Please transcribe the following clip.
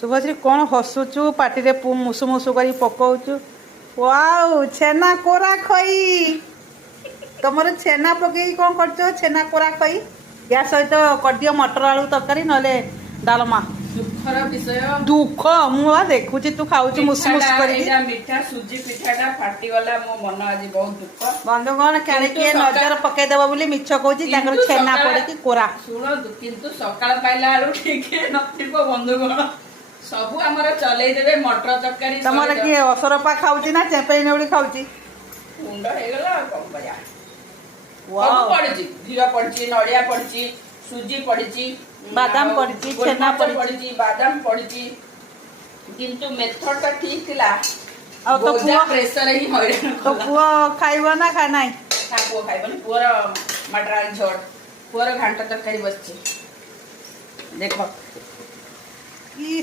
शुभश्री कौन हसुचु पाटी रे मुसु मुसु करी पकाउचु वाओ छेना कोरा खई तुमर छेना पकई कौन करछो छेना कोरा खई या सहित कर दियो मटर आलू तरकारी नले डालमा दुखर विषय दुख मुआ देखुची तू खाउची मुसु मुसु करी एटा मीठा सुजी पिठाटा फाटी गला मो मन आज बहुत दुख बंधुगण काणे के नजर पके देबो बोली मिछ कहूची ताकर छेना पड़ी की कोरा सुनो किंतु सकाळ पाइला आलू ठीक नथिबो बंधुगण सबु हमर चलै देबे मटर तरकारी तमर की असरपा खाउची ना चेपई नेउडी खाउची मुंड हे गला कम बया वाओ पड़ची घिया पड़ची नड़िया पड़ची सुजी पड़ची बादाम पड़ची छेना पड़ची बादाम पड़ची किंतु मेथड ता ठीक थिला और तो पुआ प्रेशर ही हैरान तो पुआ खाइबो ना खा नाही ता पुआ खाइबनी पुअर मटर झोड़ पुअर घांटा तरकारी बसची देखो की